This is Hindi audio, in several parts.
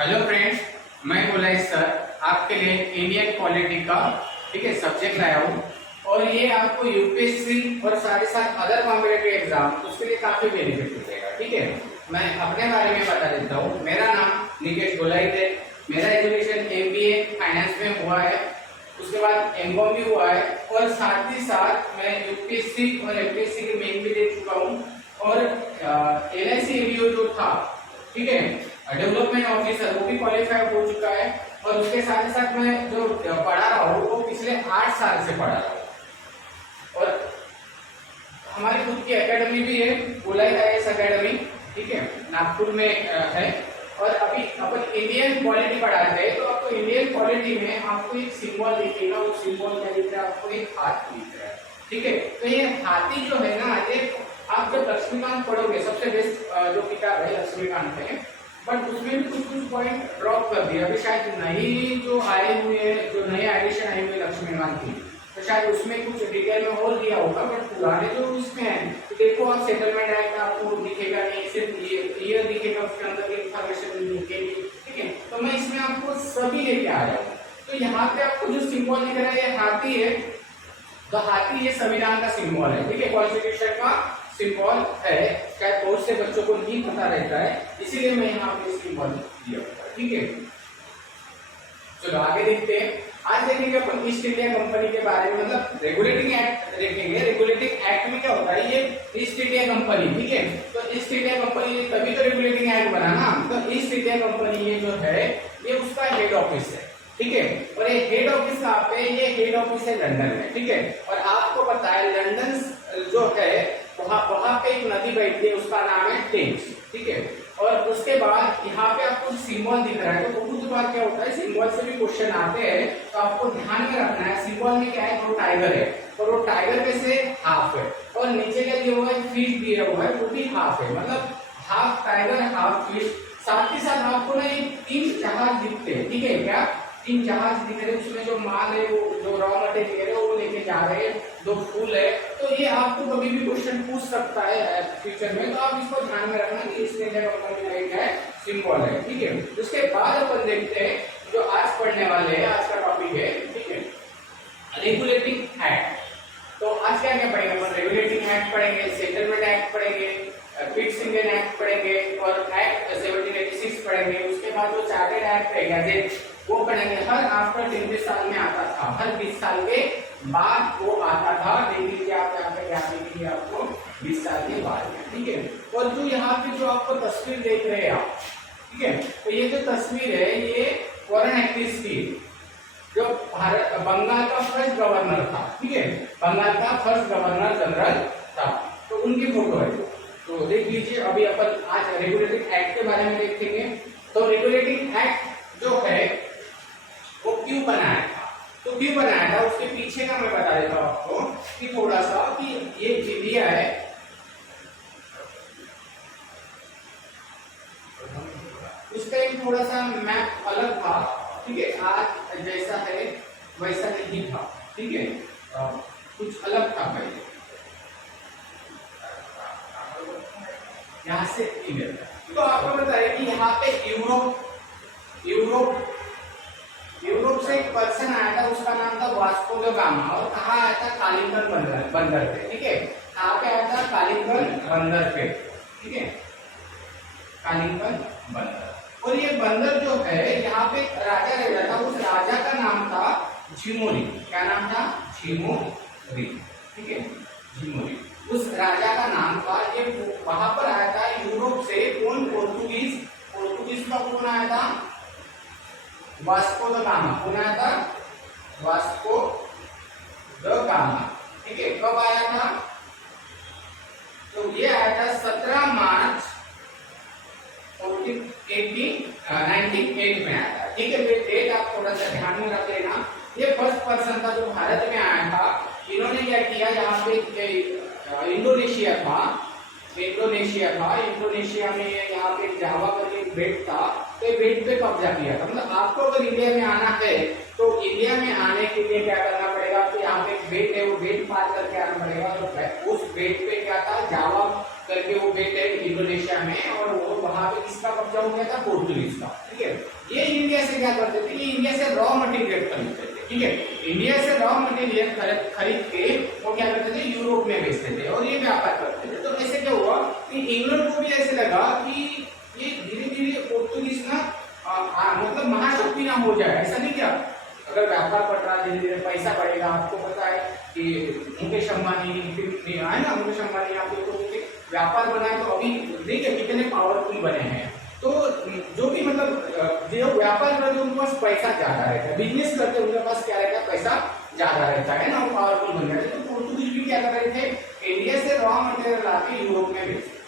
हेलो फ्रेंड्स, मैं गोलाई सर आपके लिए इंडियन पॉलिटी का सब्जेक्ट लाया हूँ और ये आपको यूपीएससी और साथ ही साथ अदर कॉम्पिटिटिव एग्जाम उसके लिए काफी बेनिफिट मिलेगा। ठीक है, मैं अपने बारे में बता देता हूँ। मेरा नाम निकेश गोलाई है। मेरा एजुकेशन एमबीए फाइनेंस में हुआ है, उसके बाद एमकॉम भी हुआ है और साथ ही साथ मैं यूपीएससी और एमपीएससी के मेन भी दे चुका हूँ और एलआईसी एवीओ जो था, ठीक है, डेवलपमेंट ऑफिसर, वो भी क्वालिफाई हो चुका है। और उसके साथ ही साथ मैं जो पढ़ा रहा हूँ वो पिछले 8 साल से पढ़ा रहा हूँ और हमारी खुद की एकेडमी भी है, गोलाई आईएएस एकेडमी, ठीक है, नागपुर में है। और अभी अपन इंडियन पॉलिटी पढ़ाते हैं तो आपको इंडियन पॉलिटी में आपको एक सिंबल दिखेगा, वो सिंबल क्या दिख रहा है आपको? एक हाथ दिख रहा है। ठीक है, तो ये हाथी जो है ना, ये आप जब लक्ष्मीकांत पढ़ोगे, सबसे बेस्ट जो किताब है लक्ष्मीकांत है, बट उसमें भी कुछ कुछ पॉइंट ड्रॉप कर दिया। अभी शायद नई जो आए हुए, जो नई एडिशन आई हुई लक्ष्मीकांत की, तो शायद उसमें कुछ डिटेल में और दिया होगा, बट पुराने जो इसमें है तो देखो आप, सेटलमेंट एक्ट आपको दिखेगा नहीं, सिर्फ ईयर दिखेगा, उसके अंदर की इंफॉर्मेशन दिखेगी। ठीक है, तो मैं इसमें आपको सभी लेके आ रहा हूँ। तो यहाँ पे आपको जो सिंबल दिख रहा है ये हाथी है, तो हाथी ये संविधान का सिंबल है। ठीक है, कॉन्स्टिट्यूशन का सिंबल है। शायद बहुत से बच्चों को नहीं पता रहता है, इसीलिए मैं यहाँ पे सिंबल दिया। ठीक है, चलो आगे देखते हैं। आज देखेंगे अपन ईस्ट इंडिया कंपनी के बारे में, मतलब रेगुलेटिंग एक्ट देखेंगे। रेगुलेटिंग एक्ट में क्या होता है? ये ईस्ट इंडिया कंपनी, ठीक है, तो ईस्ट इंडिया कंपनी तभी तो रेगुलेटिंग एक्ट बना ना। तो ईस्ट इंडिया कंपनी ये जो है ये उसका हेड ऑफिस है। ठीक है, और ये हेड ऑफिस कहाँ पे? ये हेड ऑफिस है लंदन में। ठीक है, और आपको पता है लंदन जो है वहां पे एक नदी बहती है, उसका नाम है टेम्स। ठीक है, और उसके बाद यहाँ पे आपको सिंबल दिख रहा है, तो बहुत बार क्या होता है सिंबल से भी क्वेश्चन आते हैं, तो आपको ध्यान में रखना है सिंबल में क्या है, वो टाइगर है और वो टाइगर में से हाफ है, और नीचे क्या दिया हुआ है, फिश दिया हुआ है, वो भी हाफ है, मतलब हाफ टाइगर हाफ फिश। साथ ही साथ आपको ना ये 3 जहाज दिखते हैं। ठीक है, क्या 3 जहाज दिख रहे हैं, उसमें जो माल है, वो जो रॉ मटेरियल है वो लेके जा रहे हैं, 2 फूल है। तो ये आपको कभी भी क्वेश्चन पूछ सकता है फ्यूचर में, तो आप इसको ध्यान में रखना कि ईस्ट इंडिया कंपनी का एक है सिंबल है। ठीक है, उसके बाद अपन देखते हैं जो आज पढ़ने वाले हैं, आज का टॉपिक है, ठीक है, रेगुलेटिंग एक्ट। तो आज क्या क्या पढ़ेंगे अपन? रेगुलेटिंग एक्ट पढ़ेंगे, सेटलमेंट एक्ट पढ़ेंगे, पिट्स इंडियन एक्ट पढ़ेंगे और एक्ट 1786 पढ़ेंगे। उसके बाद जो चार्टर्ड एक्ट है गैजेट वो पढ़ेंगे। हर आफ्टर 33 साल में आता था, हर 20 साल के बाद वो आता था। देख लीजिए आप यहाँ पे, क्या देखेंगे आपको 20 साल के बाद में। ठीक है, और जो यहाँ पे जो आपको तस्वीर देख रहे हैं आप, ठीक है, तो ये जो तस्वीर है ये वॉरेन हेस्टिंग्स की, जो भारत बंगाल का फर्स्ट गवर्नर था। ठीक है, बंगाल का फर्स्ट गवर्नर जनरल था, तो उनकी फोटो है। तो देख लीजिए। अभी अपन आज रेगुलेटिंग एक्ट के बारे में देखेंगे। तो रेगुलेटिंग एक्ट जो है वो क्यों बनाया था? तो क्यों बनाया था उसके पीछे का मैं बता देता हूँ आपको कि थोड़ा सा, कि ये इंडिया है, उसका एक थोड़ा सा मैप अलग था। ठीक है, आज जैसा है वैसा नहीं था। ठीक है, कुछ अलग था पहले, यहाँ से इंडिया। तो आपको बताया कि यहाँ पे यूरोप से एक पर्सन आया था, उसका नाम था वास्को द गामा, और कहाँ आया था? कालिंगन बंदर पे। ठीक है, कहाँ पे आया था? कालिंगन बंदर पे। ठीक है, कालिंगन बंदर। और ये बंदर जो है यहाँ पे राजा रहता था, उस राजा का नाम था झिमोरी। क्या नाम था? झिमोरी। ठीक है, झिमोरी उस राजा का नाम था। ये वहां पर आया था यूरोप से। कौन? पोर्तुगीज का कौन आया था? Vasco the gamma. कौन आया था? Vasco the gamma. ठीक है, कब आया था? तो ये आया था 17 मार्च 1908 में आया था। ठीक है, ये डेट आप थोड़ा सा ध्यान में रख लेना। ये फर्स्ट पर्सन था जो भारत में आया था। इन्होंने क्या किया, यहाँ पे इंडोनेशिया में यहाँ पे जावा करके एक बेट था, तो बेट पे कब्जा किया था। मतलब आपको अगर इंडिया में आना है तो इंडिया में आने के लिए क्या करना पड़ेगा? तो यहाँ पे बेट है, वो बेट पार करके आना पड़ेगा। तो उस बेट पे क्या था? जावा करके वो बेट है इंडोनेशिया में, और वो वहां पे किसका कब्जा हो गया था, पोर्तुगीज का। ठीक है, ये इंडिया से क्या करते थे, ये इंडिया से रॉ मटेरियल खरीदते थे। ठीक है, इंडिया से रॉ मटेरियल खरीद के वो क्या करते थे, यूरोप में बेचते थे और ये व्यापार करते थे। तो ऐसे क्या हुआ कि इंग्लैंड को भी ऐसे लगा कि ये धीरे धीरे पोर्तुगीज ना मतलब महाशक्ति ना हो जाए। ऐसा नहीं, क्या अगर व्यापार बढ़ रहा धीरे धीरे पैसा बढ़ेगा। आपको पता है कि मुकेश अंबानी है ना, मुकेश अंबानी आप देखो व्यापार बनाए तो अभी देखिए कितने पावरफुल बने हैं। तो जो भी मतलब जो व्यापार करते उनके पास पैसा ज्यादा रहता है, बिजनेस करते उनके पास क्या रहता है, पैसा ज्यादा रहता है ना, वो पावरफुल बन जाते। तो पोर्तुगीज भी क्या कर रहे थे, इंडिया से रॉ मटेरियल लाके यूरोप में बेचते।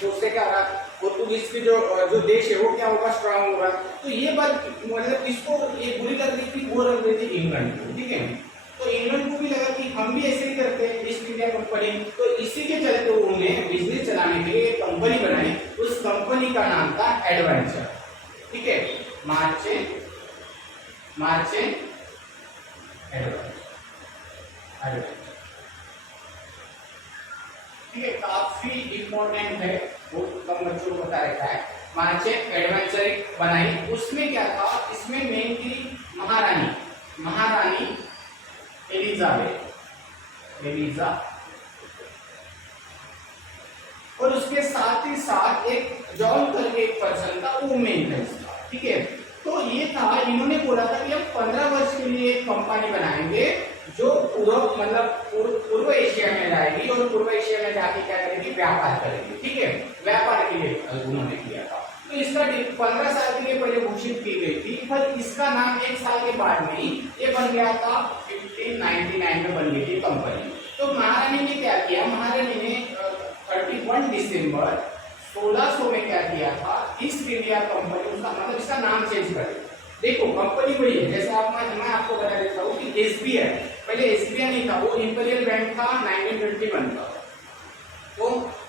तो उससे क्या रहा, पोर्तुगीज की जो देश है वो क्या होगा, स्ट्रांग होगा। तो ये बात मतलब किसको ये बुरी लग रही थी, वो लग रही थी इंग्लैंड को। ठीक है, तो इंग्लैंड को भी लगा कि हम भी ऐसे ही करते हैं, ईस्ट इंडिया कंपनी। तो इसी के चलते उन्होंने बिजनेस चलाने के लिए एक कंपनी बनाई, उस कंपनी का नाम था एडवेंचर। ठीक है, मार्चेंट एडवेंचर। ठीक है, काफी इंपॉर्टेंट है, वो कम बच्चों को पता रहता है। मार्चेंट एडवेंचर बनाई, उसमें क्या था, इसमें मेन थी महारानी एलिजा और उसके साथ ही साथ एक जॉन करके एक पर्सन था, वो मेन था इसका। ठीक है, तो ये था, इन्होंने बोला था कि हम 15 वर्ष के लिए एक कंपनी बनाएंगे जो पूर्व एशिया में जाएगी और पूर्व एशिया में जाके क्या करेगी, व्यापार करेगी। ठीक है, व्यापार के लिए उन्होंने किया था। तो इसका 15 साल के लिए पहले घोषित की गई थी, पर इसका नाम एक साल के बाद में ही ये बन गया था, 1599 में बन गई थी कंपनी। तो महारानी ने क्या किया, महारानी ने 31 दिसंबर 1600 में क्या किया था, ईस्ट इंडिया कंपनी, उसका मतलब इसका नाम चेंज कर दिया। देखो कंपनी बड़ी है, जैसे मैं आपको बता देता हूँ कि एसबीआई, पहले एसबीआई नहीं था, वो इंपीरियल बैंक था, 1921 का। तो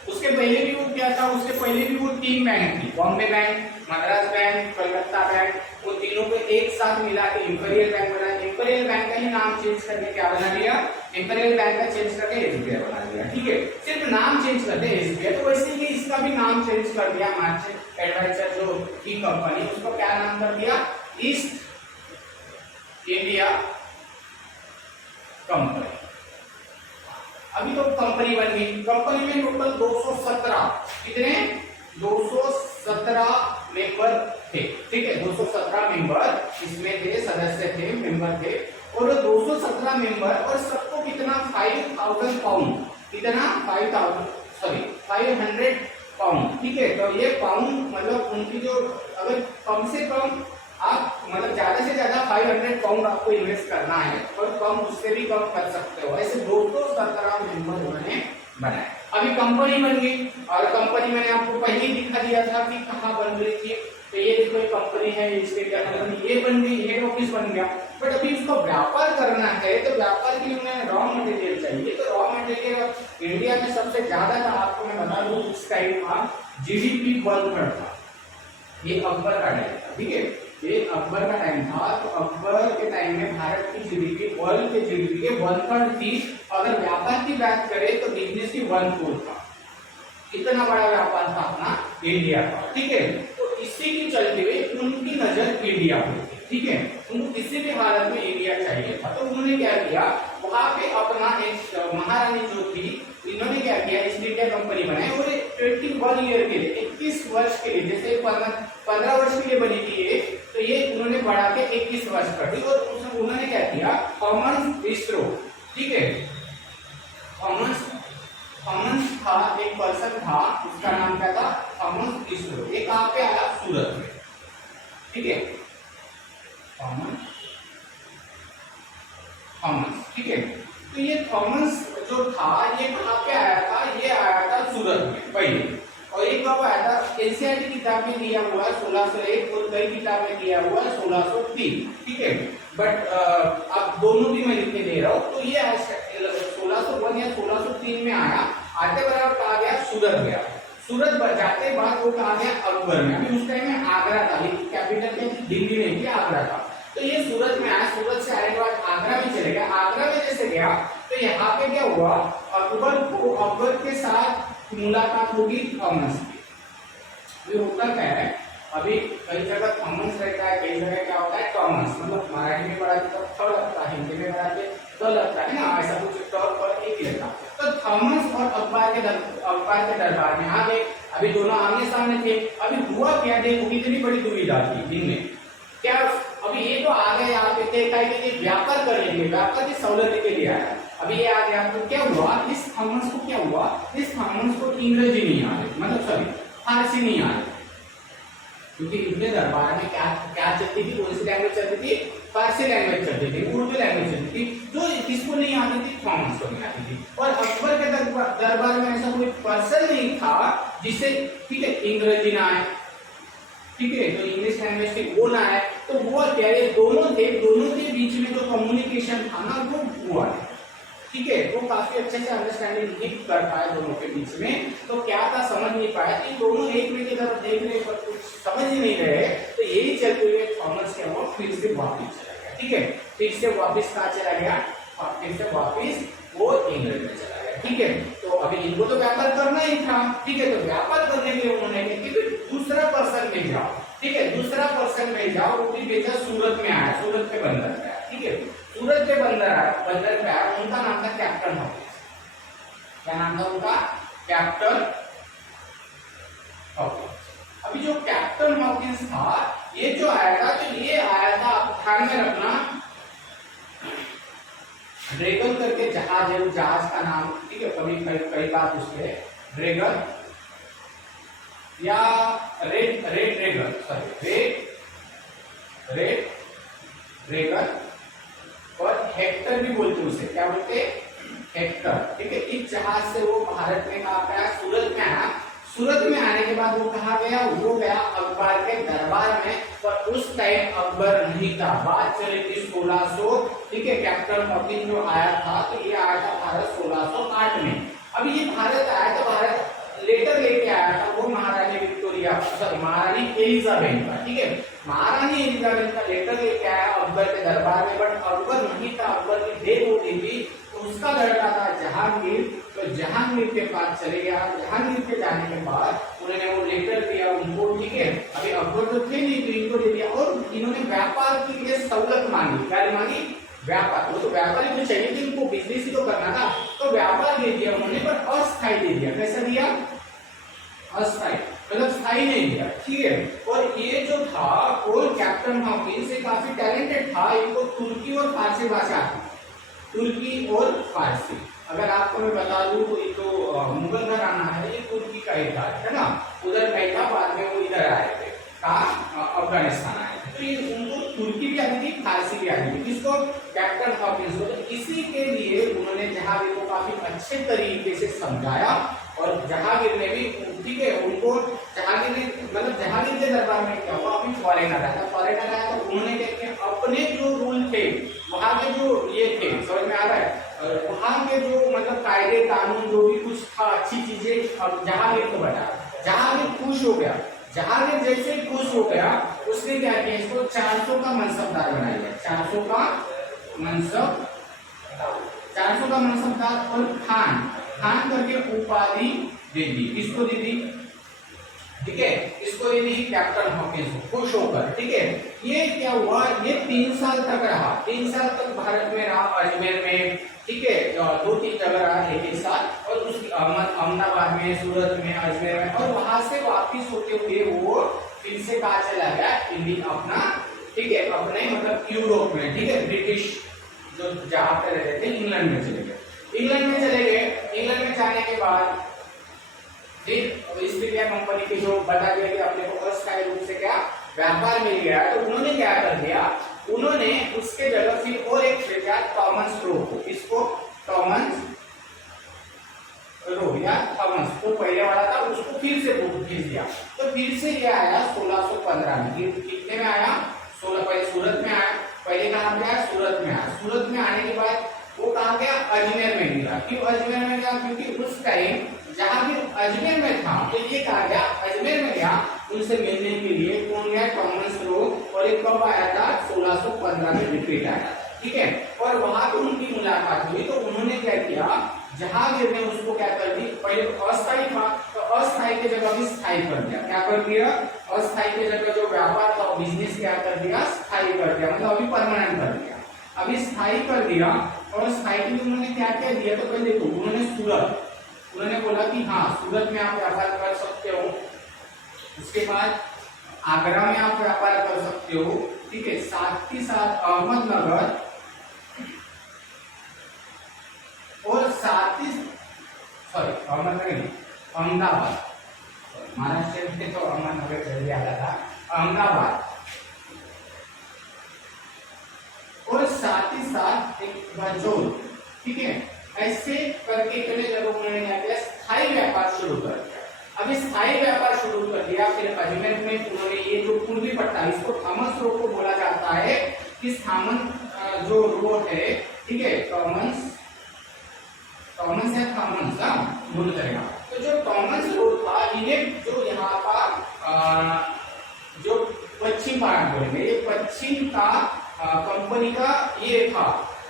उसके पहले भी वो क्या था, उसके पहले भी वो 3 बैंक थी, Bombay bank, Madras bank, Calcutta bank, वो तीनों को एक साथ मिला के इंपीरियल बैंक बना। इंपीरियल बैंक का ही नाम चेंज करके क्या बना दिया, इंपीरियल बैंक का चेंज करके एसबीआई बना दिया। ठीक है, सिर्फ नाम चेंज करते एसबीआई। तो वैसे ही इसका भी नाम चेंज कर दिया, मार्चेंट एडवेंचर जो की कंपनी, उसको क्या नाम कर दिया, ईस्ट इंडिया कंपनी। अभी तो कंपनी बन गई, कंपनी में टोटल 217 कितने 217 मेंबर थे। ठीक है, 217 मेंबर इसमें थे, सदस्य थे, मेंबर थे। और 217 मेंबर और सबको कितना 5000 पाउंड, कितना 500 पाउंड। ठीक है, तो ये पाउंड मतलब उनकी जो, अगर कम से कम आप मतलब ज्यादा से ज्यादा 500 पाउंड आपको इन्वेस्ट करना है, और कम उससे भी कम कर सकते हो। ऐसे 217 मेंबर उन्होंने बनाए। अभी कंपनी बन गई, और कंपनी मैंने आपको पहले ही दिखा दिया था कि कहाँ बन रही थी। तो ये देखो एक कंपनी है, इसके क्या कंपनी ये बन गई, हेड ऑफिस बन गया। बट अभी उसको व्यापार करना है, तो व्यापार के लिए उन्हें रॉ मटेरियल चाहिए। तो रॉ मटेरियल इंडिया में सबसे ज्यादा था, आपको मैं बता दूं उस टाइम का जीडीपी 1/3 था। ये अकबर का टाइम था। ठीक है, ये अकबर का टाइम था। तो अकबर के टाइम में भारत की जीडीपी वर्ल्ड के जीडीपी के 1/3 थी। अगर व्यापार की बात करें तो बिजनेस की 1/4 था। इतना बड़ा व्यापार था अपना इंडिया का। ठीक है, तो इसी के चलते हुए उनकी नजर इंडिया पर थी। ठीक है, उनको किसी भी हालत में इंडिया चाहिए था। तो उन्होंने क्या किया, वहां पे अपना एक महारानी जो थी, इन्होंने क्या किया, ईस्ट इंडिया कंपनी बनाई। और 21 ईयर के लिए, 21 वर्ष के लिए, जैसे 15 वर्ष के लिए बनी थी ये, तो ये उन्होंने बढ़ा के 21 वर्ष कर दी। और उन्होंने क्या किया, कॉमन विस्ट्रो। ठीक है, कॉमन था, एक पर्सन था, उसका नाम क्या था, कॉमन विस्ट्रो। ये कहाँ पे आया, सूरत में। ठीक है, थॉमस। ठीक है, तो ये थॉमस जो था, ये कहाँ पे आया था, ये आया था सूरत में पहले। और एक कब आया था, एनसीईआरटी किताब में दिया हुआ है 1601, और कई किताब में दिया हुआ है 1603। ठीक है, बट अब दोनों भी मैं लिख के दे रहा हूँ। तो ये 1601 या 1603 में आया। आते बराबर कहा गया, सूरत गया। सूरत जाते बाद वो कहा गया अकबर में। अभी उस टाइम में आगरा था, लेकिन कैपिटल में दिल्ली नहीं थी, आगरा था। तो ये सूरत में आया, सूरत से आने के बाद आगरा में चले गया। आगरा में जैसे गया तो यहाँ पे क्या हुआ, अकबर के साथ मुलाकात होगी थॉमस की। ये होता क्या है, अभी कई जगह थॉमस रहता है, कई जगह क्या होता है टॉमस, मतलब मराठी में पढ़ाते तो थ लगता है, हिंदी में पढ़ाते तो लगता है ना, ऐसा कुछ टॉप पर एक ही रहता। तो थॉमस और अखबार के दरबार में आ गए। अभी दोनों आमने सामने थे। अभी हुआ क्या, देखो कितनी बड़ी दुविधा थी इनमें क्या। अभी ये तो आ गए यहाँ पे थे कि व्यापार करेंगे, व्यापार की सहूलत के लिए आया। अभी ये आ गया तो क्या हुआ, इस थॉमस को क्या हुआ, इस थॉमस को अंग्रेजी नहीं आ रही, मतलब सॉरी फारसी नहीं आ रही, क्योंकि इनके दरबार में क्या क्या चलती थी, कौन सी लैंग्वेज चलती थी, फारसी लैंग्वेज चलती थी, उर्दू लैंग्वेज चलती थी, जो किसको नहीं आती थी, थॉमस को नहीं आती थी। और अकबर के दरबार में ऐसा कोई पर्सन नहीं था जिसे ठीक है अंग्रेजी ना आए, ठीक है, तो इंग्लिश लैंग्वेज के वो ना आए। तो वो क्या है, दोनों के बीच में जो कम्युनिकेशन था ना वो हुआ है, ठीक है, वो काफी अच्छे से अंडरस्टैंडिंग नहीं कर पाए दोनों के बीच में। तो क्या था, समझ नहीं पाया, तो दोनों एक में की तरफ देख रहे पर कुछ समझ ही नहीं रहे। तो यही चलते हुए थॉमस क्या हुआ, फिर से वापिस चला गया, ठीक है, फिर से वापिस कहाँ चला गया, फिर से वापिस वो इंग्लैंड में चला गया, ठीक है। तो अभी इनको तो व्यापार करना ही था, ठीक है, तो व्यापार करने के लिए उन्होंने दूसरा पर्सन भेज जाओ, ठीक है, दूसरा पर्सन भेज जाओ, वो भी भेजा सूरत में आया, सूरत के बंदर में आया, ठीक है, सूरत के बंदर पे आया, उनका नाम था कैप्टन हॉकिंस। क्या नाम था उनका, कैप्टन हॉकिंस। अभी जो कैप्टन हॉकिंस था, ये जो आया था, तो ये आया था, ध्यान में रखना, ड्रैगन करके जहाज है, जहाज का नाम, ठीक है, कभी कई बार पूछते हैं, ड्रैगन या red dragon, sorry red dragon, और हेक्टर भी बोलते हैं उसे, क्या बोलते हैं, हेक्टर, ठीक है। इस जहाज से वो भारत में कहा गया, सूरत में आया। सूरत में आने के बाद वो कहा गया, वो गया अकबर के दरबार में, पर उस टाइम अकबर नहीं था, बात चली थी 1600, ठीक है। कैप्टन हॉकिंस जो आया था, तो ये आया था भारत 1608 में। अभी ये भारत आया तो भारत लेटर लेके आया था वो महारानी विक्टोरिया, सॉरी महारानी एलिजाबेथ का, ठीक है, महारानी एलिजाबेथ का लेटर लेके आया अकबर के दरबार में, बट अकबर नहीं था, अकबर की डेथ हो गई थी। तो उसका लड़का था जहांगीर, तो जहांगीर के पास चले गया। जहांगीर के जाने के बाद उन्होंने वो लेटर दिया उनको, ठीक है। अभी अकबर तो थे नहीं, तो इनको दे दिया, और इन्होंने व्यापार के लिए सहूलत मांगी, क्या मांगी, व्यापार। वो तो व्यापार ही तो चाहिए थी, इनको बिजनेस ही तो करना था, तो व्यापार दे दिया उन्होंने, पर अस्थायी दे दिया। कैसा दिया, अस्थायी, मतलब स्थायी नहीं दिया, ठीक है। और ये जो था वो कैप्टन हॉकिंस से काफी टैलेंटेड था, इनको तुर्की और फारसी भाषा आती, तुर्की और फारसी। अगर आपको मैं बता दूं तो ये तो मुगल घराना है, ये तुर्की का ही था, है ना, उधर नहीं था, बाद में वो इधर आए थे, कहा अफगानिस्तान आए थे। तो ये उनको तुर्की भी आती थी, फारसी भी आती थी, किसको, कैप्टन हॉकिंस को। तो इसी के लिए उन्होंने जहांगीर को काफी अच्छे तरीके से समझाया, और जहांगीर ने भी, ठीक है, उनको जहांगीर ने, मतलब जहांगीर के दरबार में क्या हुआ, अभी फॉरेनर आया तो उन्होंने क्या किया, अपने जो रूल थे वहां के जो ये थे, समझ में आ रहा है, वहां के जो मतलब कायदे कानून जो भी कुछ था, अच्छी चीजें जहांगीर को बताया। जहांगीर खुश हो गया, जहांगीर जैसे ही खुश हो गया, उसने क्या किया, इसको 400 का मनसबदार बना दिया, 400 का मनसबदार, और खान करके उपाधि दे दी। किसको दे दी, ठीक है, इसको दे दी कैप्टन हॉकिंस को, खुश होकर, ठीक है। ये क्या हुआ, ये 3 साल तक रहा, 3 साल तक भारत में रहा, अजमेर में, ठीक है, 2-3 जगह रहा एक साथ, और उसकी अहमदाबाद में, सूरत में, अजमेर में, और वहां से वापिस होते हुए वो फिर से कहा चला गया, इंडिया अपना, ठीक है, अपने मतलब यूरोप में, ठीक है, ब्रिटिश जो जहां पे रहते थे, इंग्लैंड में चले गए। इंग्लैंड में जाने के बाद फिर ईस्ट इंडिया कंपनी के जो बता दिया कि अपने को अस्थायी रूप से क्या व्यापार मिल गया, तो उन्होंने क्या कर दिया, उन्होंने उसके जगह फिर और एक भेजा थॉमस रो को। इसको थॉमस रो या थॉमस को पहले वाला था, उसको फिर से भेज दिया। तो फिर से ये आया 1615 में। कितने में आया, 16, पहले सूरत में आया, पहले कहाँ पे आया, सूरत में आया। सूरत में आने के बाद वो कहाँ गया, अजमेर में गिरा। क्यों अजमेर में गया, क्योंकि उस टाइम जहां भी अजमेर में था, तो ये कहा गया अजमेर में गया उनसे मिलने के लिए। कौन गया, थॉमस रो, और एक कब आया था, 1615 में रिपीट आया, ठीक है। और वहां पे उनकी मुलाकात हुई, तो उन्होंने क्या किया, जहां गिरने उसको क्या कर दी, पहले अस्थायी था तो अस्थायी की जगह भी स्थायी कर दिया। क्या कर दिया, अस्थायी की जगह जो व्यापार था बिजनेस क्या कर दिया, स्थायी कर दिया, मतलब अभी परमानेंट कर दिया, अभी स्थायी कर दिया। और स्थायी के लिए उन्होंने क्या क्या दिया, तो पहले देखो उन्होंने सूरत, उन्होंने बोला कि हाँ सूरत में आप व्यापार कर सकते हो, उसके बाद आगरा में आप व्यापार कर सकते हो, ठीक है, साथ ही साथ अहमदनगर और साथ ही अहमदनगर नहीं, अहमदाबाद, महाराष्ट्र में तो अहमदनगर जल्दी आ रहा था, अहमदाबाद और साथ ही साथ एक बजोल, ठीक है, ऐसे करके पहले जब उन्होंने क्या किया, स्थायी व्यापार शुरू कर दिया। अभी स्थायी व्यापार शुरू कर दिया, फिर अजमेर में उन्होंने ये जो पूर्वी पट्टा, इसको थॉमस रो को बोला जाता है कि थामन जो रो है, ठीक है, थॉमस या थॉमस बोलो चलेगा। तो जो थॉमस रो था, इन्हें जो यहाँ का जो पश्चिम भारत बोलेंगे, ये पश्चिम का कंपनी का ये था,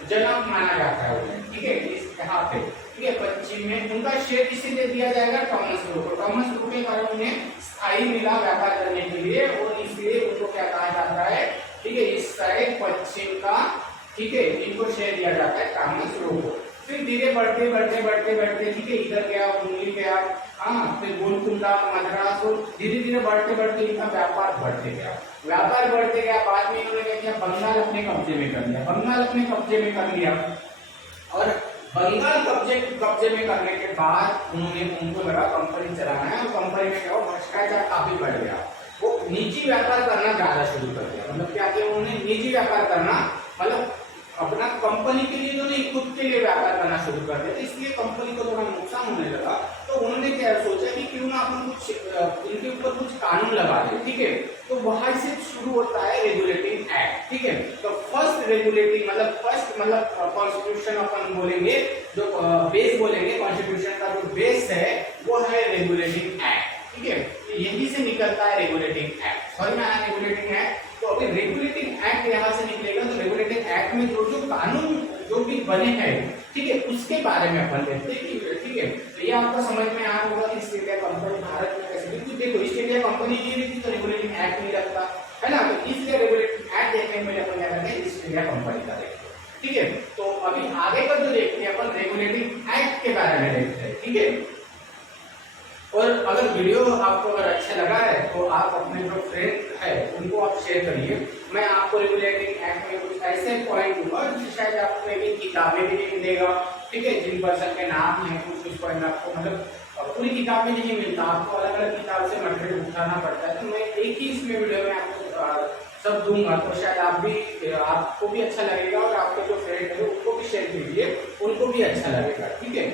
जनक माना जाता है उन्हें, ठीक है, इस यहाँ पे, ठीक है, पश्चिम में उनका शेयर इसीलिए दिया जाएगा थॉमस रो को। थॉमस रो के कारण उन्हें स्थायी मिला व्यापार करने के लिए, और इसलिए उनको क्या कहा जाता है, ठीक है, इस साइड पश्चिम का, ठीक है, इनको शेयर दिया जाता है थॉमस रो को। फिर धीरे बढ़ते बढ़ते बढ़ते बढ़ते, ठीक है, इधर गया, मुंबई गया, हाँ, फिर गोलकुंडा, मद्रास, और धीरे धीरे बढ़ते बढ़ते इनका व्यापार बढ़ते गया, व्यापार बढ़ते गया। बाद में इन्होंने क्या किया, बंगाल अपने कब्जे में कर लिया, बंगाल अपने कब्जे में कर लिया, और बंगाल कब्जे में करने के बाद उन्होंने, उनको लगा कंपनी चलाना है, और कंपनी में क्या, भ्रष्टाचार काफी बढ़ गया, वो निजी व्यापार करना ज्यादा शुरू कर दिया। मतलब क्या किया उन्होंने, निजी व्यापार करना, मतलब अपना कंपनी के लिए तो नहीं, खुद के लिए व्यापार करना शुरू कर दिया। इसलिए कंपनी को थोड़ा नुकसान होने लगा, तो उन्होंने क्या सोचा कि क्यों ना अपन कुछ इनके ऊपर कुछ कानून लगा दे, ठीक है। तो वहां से शुरू होता है रेगुलेटिंग एक्ट, ठीक है। तो फर्स्ट रेगुलेटिंग मतलब कॉन्स्टिट्यूशन अपन बोलेंगे, जो बेस बोलेंगे कॉन्स्टिट्यूशन का जो बेस है वो है रेगुलेटिंग एक्ट, ठीक है। तो यही से निकलता है रेगुलेटिंग एक्ट। समझ में आया रेगुलेटिंग एक्ट? तो अभी रेगुलेटिंग एक्ट यहाँ से निकलेगा, तो रेगुलेटिंग एक्ट में जो जो कानून जो भी बने हैं, ठीक है, उसके बारे में अपन देखते हैं, ठीक है। तो ये आपको समझ में आया होगा कि ईस्ट इंडिया कंपनी भारत में कैसे, क्योंकि देखो ईस्ट इंडिया कंपनी नहीं रहती तो रेगुलेटिंग एक्ट नहीं रखता है ना, तो इसलिए रेगुलेटिंग एक्ट देखने में अपन क्या करते हैं, ईस्ट इंडिया कंपनी का देखते हैं, ठीक है। तो अभी आगे का जो देखते हैं अपन रेगुलेटिंग एक्ट के बारे में देखते हैं, ठीक है। और अगर वीडियो आपको अगर अच्छा लगा है तो आप अपने जो फ्रेंड है उनको आप शेयर करिए। मैं आपको रेगुलेटिंग एक्ट में कुछ ऐसे पॉइंट दूंगा जिससे शायद आपको एक किताबें भी नहीं मिलेगा, ठीक है, जिन पर्सन के नाम है कुछ पॉइंट आपको, मतलब पूरी किताब में नहीं मिलता, आपको अलग अलग किताब से मटेरियल उठाना पड़ता है। तो मैं एक ही इसमें वीडियो में आपको सब दूंगा, तो शायद आपको भी अच्छा लगेगा, और आपके जो फ्रेंड है उनको भी शेयर कीजिए, उनको भी अच्छा लगेगा, ठीक है।